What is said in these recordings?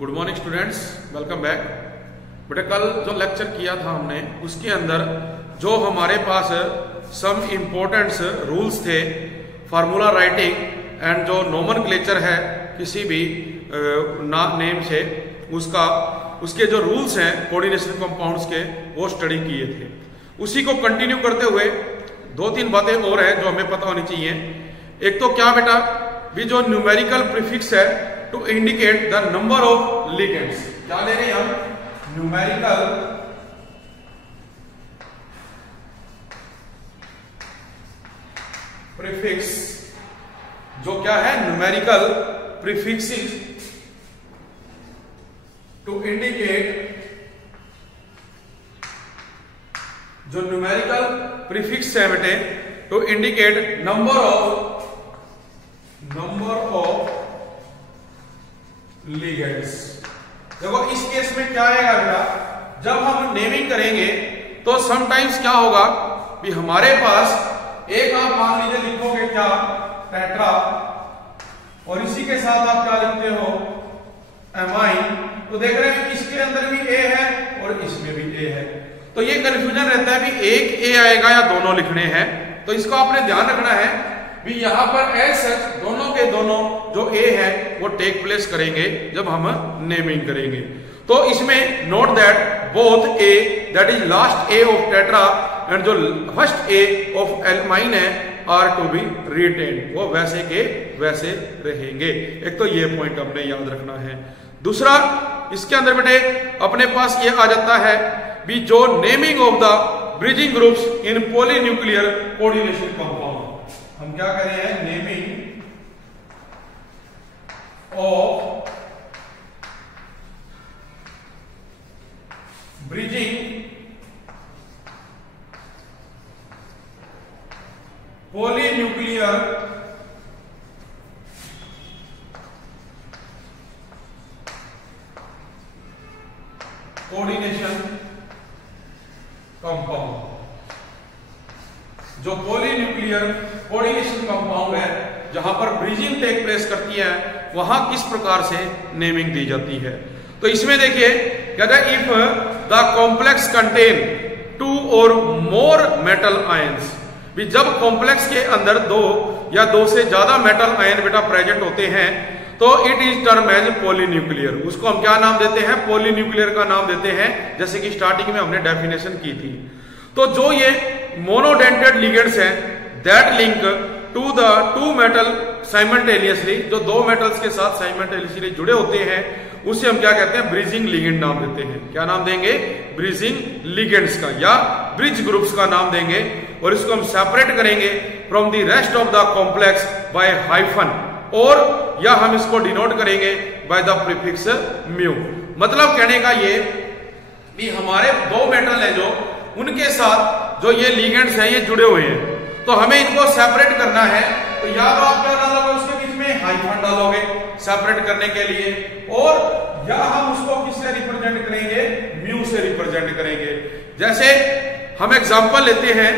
Good morning students, welcome back. बेटा कल जो लेक्चर किया था हमने उसके अंदर जो हमारे पास सम इम्पोर्टेंट्स रूल्स थे फार्मूला राइटिंग एंड जो नोमेनक्लेचर है किसी भी नेम से उसके जो रूल्स हैं कोऑर्डिनेशन कंपाउंड्स के वो स्टडी किए थे। उसी को कंटिन्यू करते हुए दो तीन बातें और हैं जो हमें पता होनी चाहिए। एक तो क्या बेटा भी जो न्यूमेरिकल प्रीफिक्स है to indicate the number of ligands, क्या ले रहे हैं हम न्यूमेरिकल प्रीफिक्स, जो क्या है न्यूमेरिकल प्रीफिक्सेस टू इंडिकेट, जो न्यूमेरिकल प्रीफिक्स है बेटे to indicate number of ligands. देखो इस केस में क्या आएगा बेटा, जब हम नेमिंग करेंगे तो समटाइम्स क्या होगा कि हमारे पास एक आप मान लीजिए लिखोगे क्या टेट्रा और इसी के साथ आप क्या लिखते हो एमाइन, तो देख रहे हैं इसके अंदर भी ए है और इसमें भी ए है, तो ये कंफ्यूजन रहता है भी एक ए आएगा या दोनों लिखने हैं। तो इसको आपने ध्यान रखना है भी यहां पर एज सच दोनों के दोनों जो ए है वो टेक प्लेस करेंगे जब हम नेमिंग करेंगे। तो इसमें note that both A that is last A of tetra and जो फर्स्ट ए ऑफ एल्माइन है आर टू बी रिटेन, वो वैसे के वैसे रहेंगे। एक तो ये पॉइंट हमने याद रखना है। दूसरा इसके अंदर बेटे अपने पास ये आ जाता है भी जो naming of the bridging groups in polynuclear coordination compound, हम क्या कर रहे हैं naming of bridging polynuclear coordination compound. जो पॉलीन्यूक्लियर कोऑर्डिनेशन कंपाउंड है जहां पर ब्रिजिंग टेक प्लेस करती है वहां किस प्रकार से नेमिंग दी जाती है। तो इसमें देखिए कहता है if the complex contain two और मोर मेटल आयंस, भी जब कॉम्प्लेक्स के अंदर दो या दो से ज्यादा मेटल आयन बेटा प्रेजेंट होते हैं तो it is term as polynuclear. उसको हम क्या नाम देते हैं पॉलीन्यूक्लियर का नाम देते हैं, जैसे कि स्टार्टिंग में हमने डेफिनेशन की थी। तो जो ये मोनोडेंटेड लिगेंड्स हैं that link to the to metal simultaneously, जो दो मेटल्स के साथ साइमल्टेनियसली जुड़े होते हैं उसे हम क्या कहते हैं ब्रिजिंग लिगेंड नाम देते हैं। क्या नाम देंगे ब्रिजिंग लिगेंड्स का या ब्रिज ग्रुप्स का नाम देंगे, और इसको हम सेपरेट करेंगे from the rest of the complex by hyphen, और या हम इसको डिनोट करेंगे बाय द प्रीफिक्स म्यू। मतलब कहने का ये कि हमारे दो मेटल है जो उनके साथ जो ये लिगेंड्स हैं ये जुड़े हुए हैं, तो हमें इनको सेपरेट करना है। तो या तो आप क्या डालोगे उसके बीच में हाइफन डालोगे सेपरेट करने के लिए, और या हम उसको किससे रिप्रेजेंट करेंगे म्यू से रिप्रेजेंट करेंगे। जैसे हम एग्जांपल लेते हैं,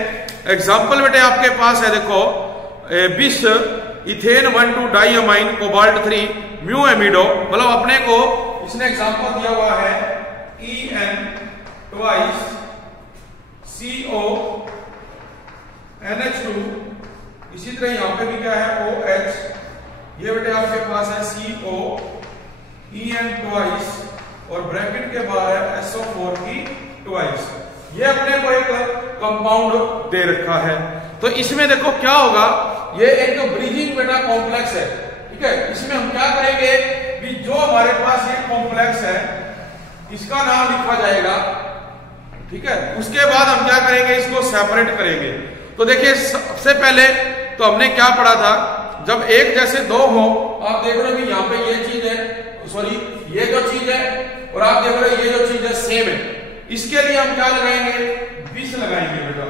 एग्जांपल बेटे आपके पास है देखो 20 इथेन 1,2 डाइअमाइन कोबाल्ट 3 म्यू एमिडो, मतलब अपने को इसने एग्जांपल दिया हुआ है En ट्वाइस CO NH2, इसी तरह यहां पे भी क्या है OH, ये बेटे आपके पास है CO En ट्वाइस और ब्रैकेट के बाहर है SO4 की ट्वाइस। ये अपने को एक कंपाउंड दे रखा है। तो इसमें देखो क्या होगा, ये एक ब्रिजिंग बेटा कॉम्प्लेक्स है, ठीक है। इसमें हम क्या करेंगे कि जो हमारे पास ये कॉम्प्लेक्स है इसका नाम लिखा जाएगा, ठीक है। उसके बाद हम क्या करेंगे इसको सेपरेट करेंगे। तो देखिए सबसे पहले तो हमने क्या पढ़ा था, जब एक जैसे दो हो, आप देख रहे हो कि यहाँ पे ये चीज है, सॉरी ये जो चीज है, और आप देख रहे हो ये जो चीज है सेम है, इसके लिए हम क्या लगाएंगे 20 लगाएंगे बेटा।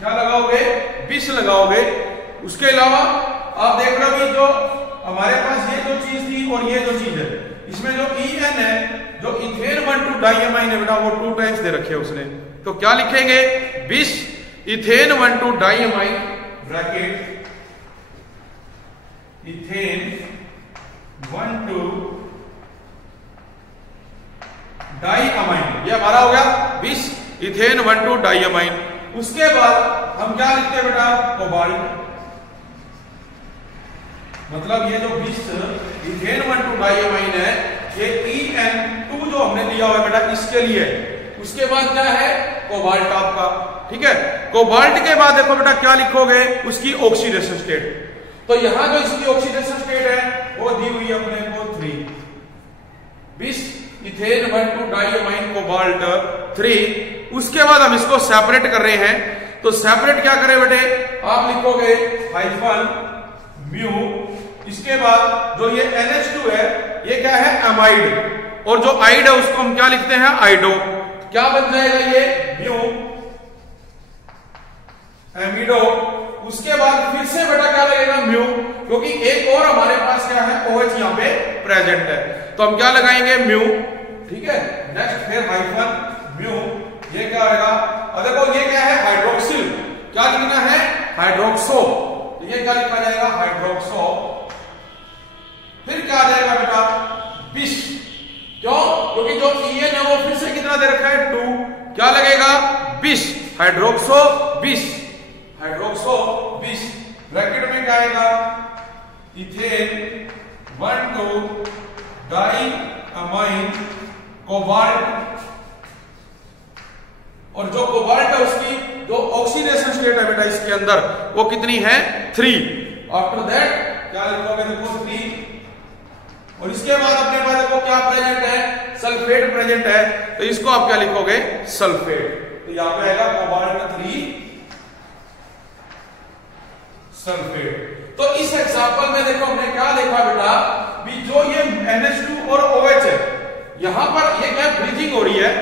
क्या लगाओगे 20 लगाओगे। उसके अलावा आप देख रहे हो कि जो हमारे पास ये जो चीज थी और ये जो चीज है, इसमें जो En है, जो इथेन 1,2 डाइअमाइन है बेटा वो 2 टाइम्स दे रखे उसने, तो क्या लिखेंगे 20 इथेन 1,2 डाइअमाइन ब्रैकेट इथेन 1,2 डाईअमाइन, ये हमारा हो गया बिस इथेन 1,2 डाईअमाइन। उसके बाद हम क्या लिखते हैं बेटा, कोबाल्ट, मतलब ये जो बिस इथेन 1,2 डाईअमाइन है, ये EN2 जो हमने लिया हुआ है बेटा इसके लिए। उसके बाद क्या है, कोबाल्ट आपका, ठीक है। कोबाल्ट के बाद देखो बेटा क्या लिखोगे, उसकी ऑक्सीडेशन स्टेट। तो यहां जो इसकी ऑक्सीडेशन स्टेट है वो दी हुई है अपने को 3, बिस इथेन 1,2 डाईअमाइन कोबाल्ट 3। उसके बाद हम इसको सेपरेट कर रहे हैं, तो सेपरेट क्या करें बेटे, आप लिखोगे हाइफन म्यू। इसके बाद जो ये NH2 है ये क्या है, एमाइड, और जो आइड है उसको हम क्या लिखते हैं, आइडो। क्या बन जाएगा ये, म्यू एमिडो। उसके बाद फिर से बेटा क्या लगेगा, म्यू, क्योंकि एक और हमारे पास क्या है, OH यहां पे प्रेजेंट है, तो हम क्या लगाएंगे, म्यू, ठीक है। नेक्स्ट फिर हाइफन म्यू, ये क्या आएगा, और देखो ये क्या है, हाइड्रोक्सिल, क्या लिखना है, हाइड्रोक्सो, तो ये क्या लिखा जाएगा, हाइड्रोक्सो। फिर क्या आ जाएगा बेटा, बिस, क्यों, क्योंकि जो EN है वो फिर से कितना दे रखा है, 2, क्या लगेगा, बिस, हाइड्रोक्सो बिस, हाइड्रोक्सो बिस। ब्रैकेट में क्या आएगा, इथेन 1,2 डाईअमाइन कोबाल्ट, और जो कोबाल्ट है उसकी जो ऑक्सीडेशन स्टेट है बेटा इसके अंदर वो कितनी है, 3। आफ्टर दैट क्या लिखोगे, देखो 3, और इसके बाद अपने पास देखो क्या प्रेजेंट है, सल्फेट प्रेजेंट है, तो इसको आप क्या लिखोगे, सल्फेट। तो यहां पे आएगा कोबाल्ट 3 सल्फेट। तो इस एग्जांपल में देखो हमने क्या देखा बेटा, भी जो ये NH2 और OH है, यहां पर ये क्या ब्रीजिंग हो रही है,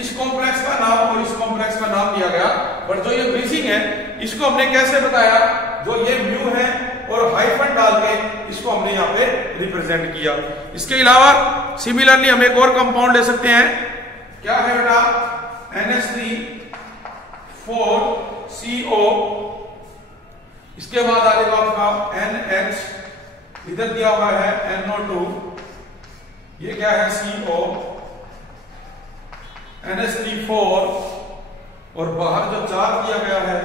इस कॉम्प्लेक्स का नाम और इस कॉम्प्लेक्स का नाम दिया गया, बट जो ये ब्रीजिंग है इसको हमने कैसे बताया, जो ये म्यू है और हाइफन डाल के इसको हमने यहाँ पे रिप्रेजेंट किया। इसके अलावा सिमिलरली हम एक और कंपाउंड ले सकते हैं, क्या है बेटा, NH3 4CO। इसके बाद आ जाएगा आपका NH, इधर दिया हुआ है NO2, ये क्या है, CO, NH3 और बाहर जो चार्ज दिया गया है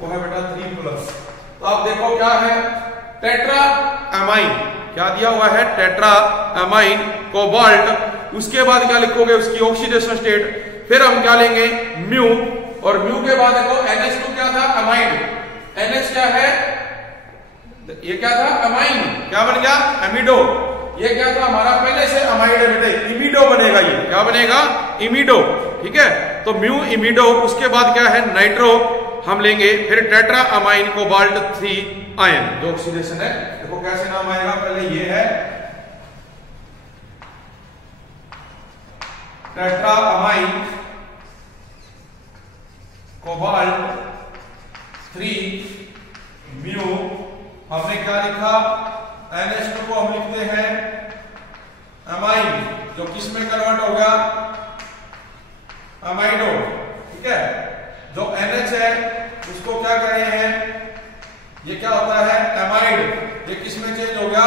वो है बेटा 3+। तो आप देखो क्या है, टेट्रा अमाइन, क्या दिया हुआ है, टेट्रा अमाइन कोबाल्ट। उसके बाद क्या लिखोगे, उसकी ऑक्सीडेशन स्टेट। फिर हम क्या लेंगे, म्यू, और म्यू के बाद देखो NH2 क्या था, अमाइड, NH क्या है, ये क्या था, अमाइन, क्या बन गया, एमिडो। ये क्या था हमारा पहले से अमाइड है बेटे, इमिडो बनेगा, ये क्या बनेगा, इमिडो, ठीक है। तो म्यू इमिडो। उसके बाद क्या है, नाइट्रो हम लेंगे, फिर टेट्रा अमाइन कोबाल्ट 3 आयन, जो ऑक्सीडेशन है देखो कैसे नाम आएगा, पहले ये है टेट्रा अमाइन कोबाल्ट 3 म्यू। हमने क्या लिखा, NH2 को हम लिखते हैं अमाइन, जो किस में कन्वर्ट हो गया, अमाइडो, ठीक है। जो NH है उसको क्या कर रहे हैं, ये क्या होता है, अमाइड, ये किस में चेंज हो गया,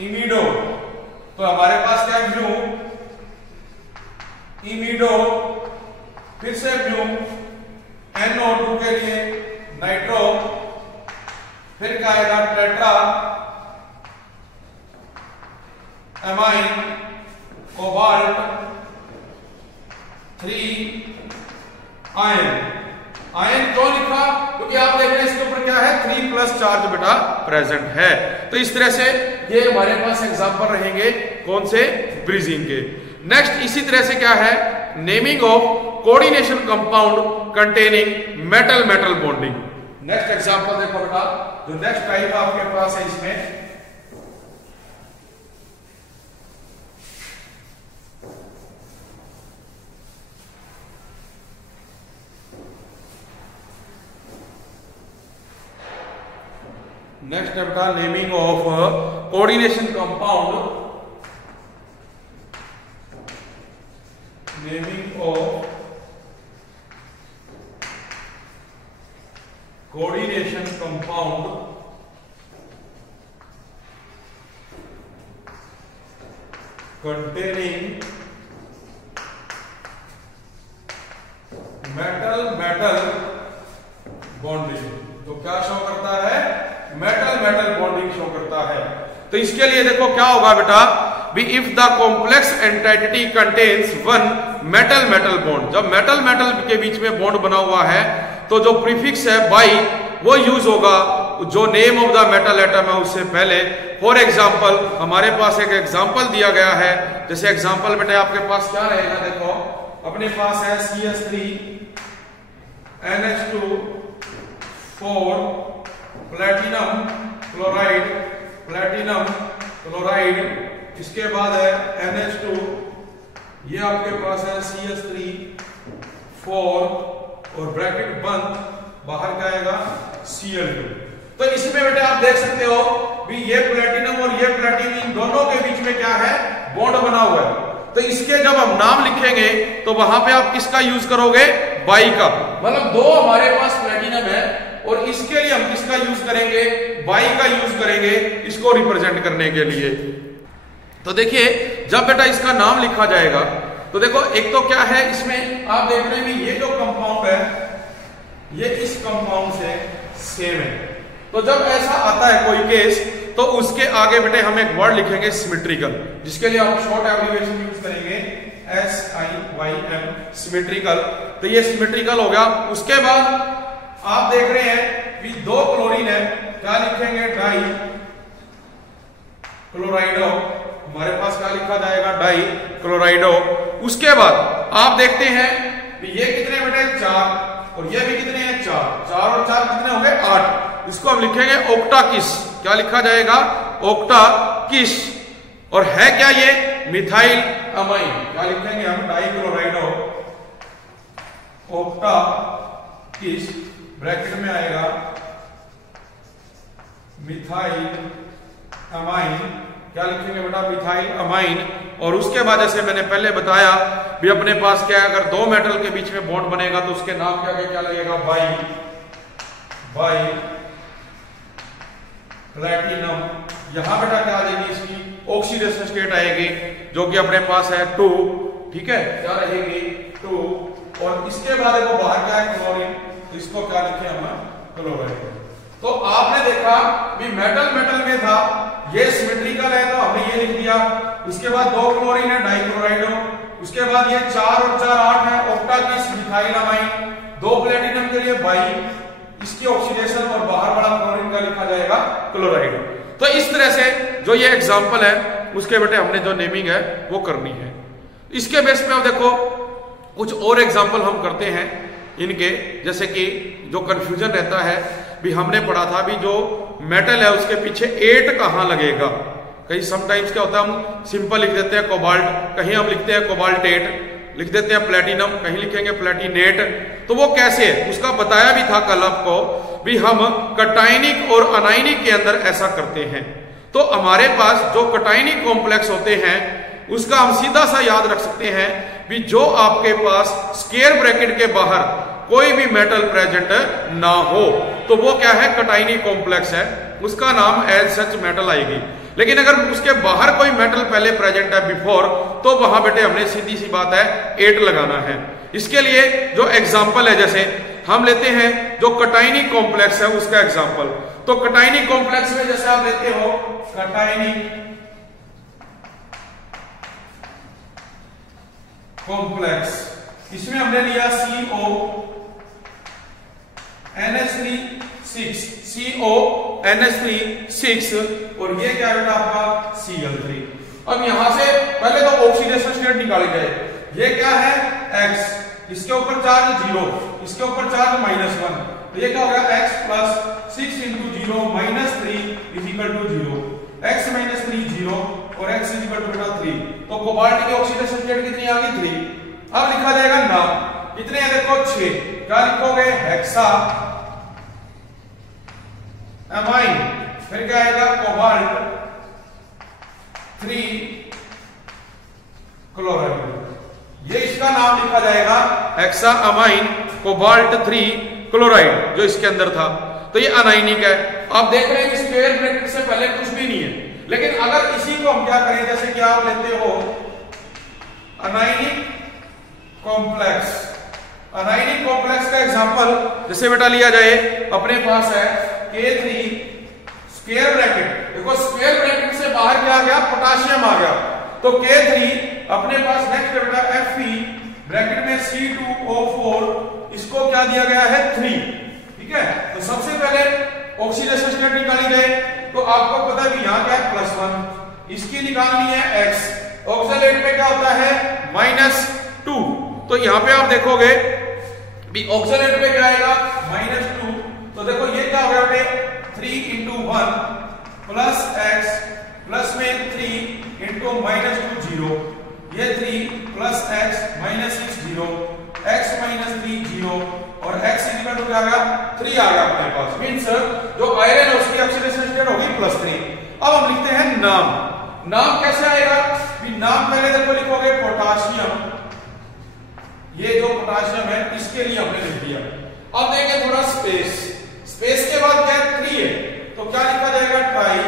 इमिडो। तो हमारे पास क्या है, म्यू इमिडो, फिर से म्यू NO2 के लिए नाइट्रो, फिर क्या आएगा, tetra amine cobalt 3 ion. Ion क्यों लिखा, क्योंकि आप देख रहे हैं इसके ऊपर क्या है, 3+ चार्ज बेटा प्रेजेंट है। तो इस तरह से ये हमारे पास एग्जांपल रहेंगे कौन से, ब्रीजिंग के। नेक्स्ट इसी तरह से क्या है, naming of coordination compound containing metal metal bonding. Next example देखो बेटा, जो नेक्स्ट टाइप आपके पास है इसमें, नेक्स्ट है बेटा naming of coordination compound, naming of coordination compound containing metal metal bonding. तो क्या शो करता है? मेटल मेटल बॉन्डिंग शो करता है। तो इसके लिए देखो क्या होगा बेटा, भी if the complex entity contains one metal metal bond, जब मेटल मेटल के बीच में बॉन्ड बना हुआ है तो जो प्रीफिक्स है बाई वो यूज होगा जो name of the metal atom है उससे पहले। फॉर एग्जाम्पल हमारे पास एक एग्जाम्पल दिया गया है, जैसे एग्जाम्पल बेटे आपके पास क्या रहेगा, देखो अपने पास है CH3 NH2 4 प्लेटिनम क्लोराइड, इसके बाद है NH2, ये आपके पास है CH3 4 और ब्रैकेट बंद, बाहर क्या आएगा Cl2। तो इसमें बेटे आप देख सकते हो भी ये प्लेटिनम और ये प्लेटिनम इन दोनों के बीच में क्या है, बॉन्ड बना हुआ है। तो इसके जब हम नाम लिखेंगे तो वहां पे आप किसका यूज करोगे, बाई का, मतलब दो हमारे पास प्लेटिनम है और इसके लिए हम किसका यूज करेंगे, बाई का यूज करेंगे इसको रिप्रेजेंट करने के लिए। तो देखिए जब बेटा इसका नाम लिखा जाएगा तो देखो एक तो क्या है इसमें आप देख रहे हैं ये जो कंपाउंड है ये इस कंपाउंड से सेम है। तो जब ऐसा आता है कोई केस तो उसके आगे बेटे हम एक वर्ड लिखेंगे सिमेट्रिकल, जिसके लिए हम शॉर्ट एब्रिविएशन यूज करेंगे SIYM, सिमेट्रिकल। तो ये सिमेट्रिकल हो गया। उसके बाद आप देख रहे हैं कि दो क्लोरीन है, क्या लिखेंगे, डाई क्लोराइडो, हमारे पास क्या लिखा जाएगा, डाई क्लोराइडो। उसके बाद आप देखते हैं कि ये कितने बेटे 4 और ये भी कितने हैं 4 और 4 कितने हो गए 8। इसको हम लिखेंगे ऑक्टाकिस, क्या लिखा जाएगा, ऑक्टाकिस। और है क्या ये मिथाइल अमाइन, क्या लिखेंगे हम, डाइक्लोराइडो ऑक्टाकिस, ब्रैकेट में आएगा मिथाइल अमाइन, क्या लिखेंगे बेटा, मिथाइल अमाइन। और उसके बाद जैसे मैंने पहले बताया भी अपने पास क्या है, अगर दो मेटल के बीच में बॉन्ड बनेगा तो उसके नाम क्या लगेगा, बाई प्लैटिनम। यहां बेटा क्या आ जाएगी, इसकी ऑक्सीडेशन स्टेट आएगी जो कि अपने पास है 2, ठीक है, क्या रहेगी 2। और इसके बाद देखो बाहर क्या है क्लोरीन, तो इसको क्या लिखे हम, क्लोराइड। तो आपने देखा भी मेटल में था, ये सिमेट्रिकल है तो हमने ये लिख दिया। उसके बाद दो क्लोरीन है, डाइक्लोराइडो। उसके बाद ये 4 और 4 8 है, ऑक्टाकिस मिथाइल अमाइन। दो प्लेटिनम के लिए बाई, इसकी ऑक्सीडेशन और बाहर वाला क्लोरीन का लिखा जाएगा क्लोराइड। तो इस तरह से जो ये एग्जांपल है उसके बेटे हमने जो नेमिंग है वो करनी है। इसके बेस पे आप देखो कुछ और एग्जांपल हम करते हैं इनके, जैसे कि जो कंफ्यूजन रहता है भी हमने पढ़ा था भी जो मेटल है उसके पीछे 8 कहां लगेगा। कहीं समटाइम्स क्या होता है हम सिंपल लिख देते हैं कोबाल्ट, कहीं हम लिखते हैं कोबाल्टेट, लिख देते हैं प्लेटिनम, कहीं लिखेंगे प्लेटिनेट। तो वो कैसे है उसका बताया भी था कल आपको भी, हम कटायनिक और अनायनिक के अंदर ऐसा करते हैं। तो हमारे पास जो कटायनिक कॉम्प्लेक्स होते हैं उसका हम सीधा सा याद रख सकते हैं भी जो आपके पास स्क्वायर ब्रैकेट के बाहर कोई भी मेटल प्रेजेंट ना हो तो वो क्या है, कटायनिक कॉम्प्लेक्स है, उसका नाम एज सच मेटल आएगी। लेकिन अगर उसके बाहर कोई मेटल पहले प्रेजेंट है बिफोर, तो वहां बेटे हमने सीधी सी बात है 8 लगाना है। इसके लिए जो एग्जांपल है, जैसे हम लेते हैं जो कटायनिक कॉम्प्लेक्स है उसका एग्जांपल। तो कटायनिक कॉम्प्लेक्स में जैसे आप लेते हो कटायनिक कॉम्प्लेक्स, इसमें हमने लिया CO NH3 और ये क्या बेटा आपका Cl3। अब यहां से पहले तो ऑक्सीडेशन स्टेट निकाली जाए। ये क्या है X, इसके ऊपर चार्ज 0, इसके ऊपर चार्ज -1, तो ये क्या होगा X + 6 × 0 -3 = 0, X - 3 0 और X = 3। तो कोबाल्ट की ऑक्सीडेशन स्टेट कितनी आ गई 3। अब लिखा जाएगा नाम, कितने हैं देखो 6, क्या लिखोगे हेक्सा अमाइन, फिर क्या आएगा कोबाल्ट 3 क्लोराइड। ये इसका नाम लिखा जाएगा हेक्सा अमाइन कोबाल्ट 3 क्लोराइड जो इसके अंदर था। तो ये अनायनिक है। आप देख रहे हैं स्क्वायर ब्रैकेट से पहले कुछ भी नहीं है, लेकिन अगर इसी को हम क्या करें, जैसे कि आप लेते हो अनायनिक कॉम्प्लेक्स, अनायनिक कॉम्प्लेक्स का एग्जांपल जैसे बेटा लिया जाए, अपने पास है K3 स्क्वायर ब्रैकेट। देखो स्क्वायर ब्रैकेट से बाहर क्या आ गया, पोटाशियम आ गया। तो K3 अपने पास नेक्स्ट बेटा Fe ब्रैकेट में C2O4, इसको क्या दिया गया है 3। ठीक है, तो सबसे पहले ऑक्सीडेशन स्टेट निकाली जाए, तो आपको पता है कि यहाँ क्या है +1, इसकी निकालनी है X। ऑक्सीडेट में क्या होता है -2। तो यहाँ पे आप देखोगे भी ऑक्सीडेट में क्या आएगा -2। तो देखो ये क्या हो गया बेटे 3 × 1 प्लस x प्लस में 3 × -2 0, ये 3 प्लस x -6 0, x -3 0 और x इक्वल टू क्या आ गया 3 आ गया अपने पास। मींस जो आयरन है उसकी ऑक्सीडेशन स्टेट होगी +3। अब हम लिखते हैं नाम कैसे आएगा, भी नाम पहले देखो लिखोगे पोटाशियम, ये जो पोटाशियम है इसके लिए हमने लिख दिया। अब देंगे थोड़ा स्पेस के बाद क्या 3 है, तो क्या लिखा जाएगा ट्राई।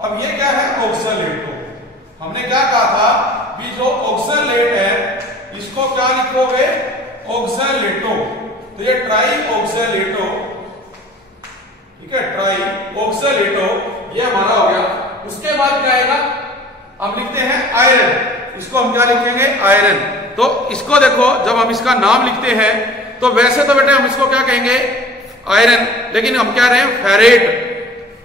अब ये क्या है ऑक्सलेटो, हमने क्या कहा था कि जो ऑक्सलेट है इसको क्या लिखोगे ऑक्सलेटो, तो ये ट्राई ऑक्सलेटो। ठीक है, ट्राई ऑक्सलेटो ये हमारा हो गया। उसके बाद क्या आएगा, हम लिखते हैं आयरन, इसको हम क्या लिखेंगे आयरन। तो इसको देखो जब हम इसका नाम लिखते हैं तो वैसे तो बेटे हम इसको क्या कहेंगे आयरन, लेकिन हम क्या रहे हैं फेरेट।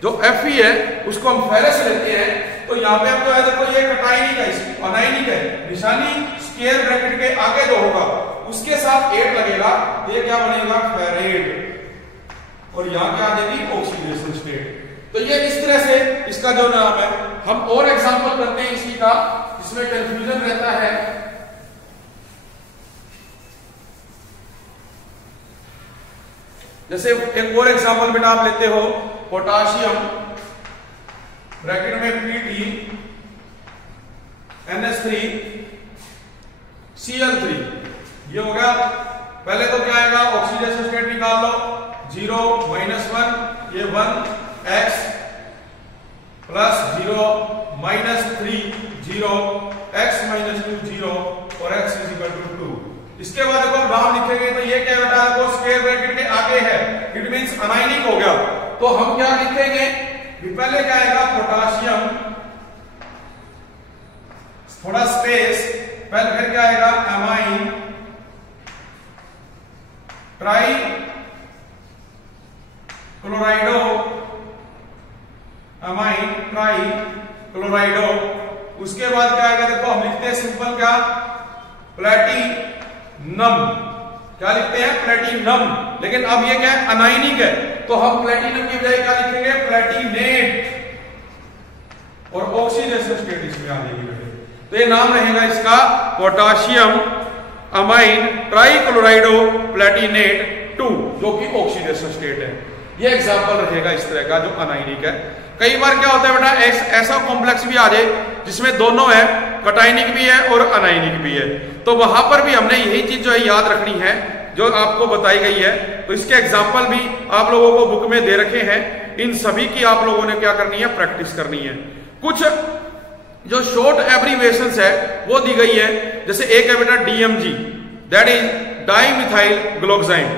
जो Fe है उसको हम फेरस लेते हैं, तो यहाँ पे हम जो है देखो ये कटायनिक है, इसकी अनायनिक है, निशानी स्क्वायर ब्रैकेट के आगे जो होगा उसके साथ 8 लगेगा, ये क्या बनेगा फेरेट, और यहाँ क्या आ जाएगी ऑक्सीडेशन स्टेट। तो ये इस तरह से इसका जो नाम है। हम और एग्जांपल करते हैं इसी का, इसमें कंफ्यूजन रहता है। जैसे एक और एग्जांपल बेटा आप लेते हो, पोटाशियम ब्रैकेट में Pd NH3 Cl3, ये हो गया। पहले तो क्या आएगा ऑक्सीडेशन स्टेट निकाल लो, 0 -1 ये 1 x प्लस 0 -3 0 x -2 0 और x = 2। इसके बाद देखो नाम लिखेंगे तो ये क्या बेटा देखो स्क्वायर ब्रैकेट के आगे है, इट मींस अनायनिक हो गया। तो हम क्या लिखेंगे, पहले क्या आएगा पोटाशियम, थोड़ा स्पेस, पहले फिर क्या आएगा अमाइन ट्राई क्लोराइडो, अमाइन ट्राई क्लोराइडो। उसके बाद क्या आएगा देखो हम लिखते हैं सिंपल क्या प्लेटिनम, क्या लिखते हैं प्लेटिनम, लेकिन अब ये क्या है अनायनिक है, तो हम प्लेटिनम की बजाय क्या लिखेंगे प्लेटिनेट, और ऑक्सीडेशन स्टेट इसमें आ जाएगी। तो ये नाम रहेगा इसका पोटाशियम अमाइन ट्राइक्लोराइडो प्लेटिनेट 2, जो कि ऑक्सीडेशन स्टेट है। ये एग्जांपल रहेगा इस तरह का जो अनायनिक है। कई बार क्या होता है बेटा ऐसा कॉम्प्लेक्स भी आ जाए जिसमें दोनों है, कटायनिक भी है और अनायनिक भी है, तो वहां पर भी हमने यही चीज जो है याद रखनी है जो आपको बताई गई है। तो इसके एग्जाम्पल भी आप लोगों को बुक में दे रखे हैं, इन सभी की आप लोगों ने क्या करनी है प्रैक्टिस करनी है। कुछ जो शॉर्ट एब्रीविएशंस है वो दी गई है, जैसे एक है बेटा DMG, दैट इज डाइमिथाइल ग्लोक्साइन,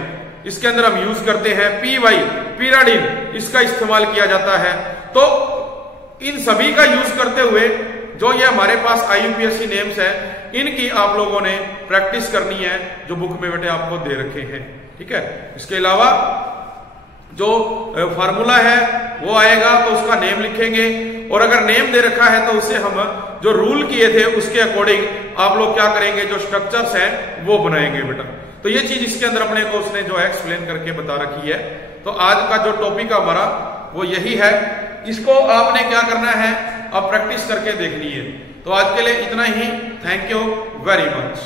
इसके अंदर हम यूज करते हैं PY पिराडिन, इसका इस्तेमाल किया जाता है। तो इन सभी का यूज करते हुए जो ये हमारे पास IUPAC नेम्स है, इनकी आप लोगों ने प्रैक्टिस करनी है जो बुक में बेटे आपको दे रखे हैं। ठीक है, इसके अलावा जो फार्मूला है वो आएगा तो उसका नेम लिखेंगे, और अगर नेम दे रखा है तो उसे हम जो रूल किए थे उसके अकॉर्डिंग आप लोग क्या करेंगे, जो स्ट्रक्चर्स हैं वो बनाएंगे बेटा। तो ये चीज इसके अंदर अपने को उसने जो है एक्सप्लेन करके बता रखी है। तो आज का जो टॉपिक हमारा वो यही है, इसको आपने क्या करना है अब प्रैक्टिस करके देखनी है। तो आज के लिए इतना ही, थैंक यू वेरी मच।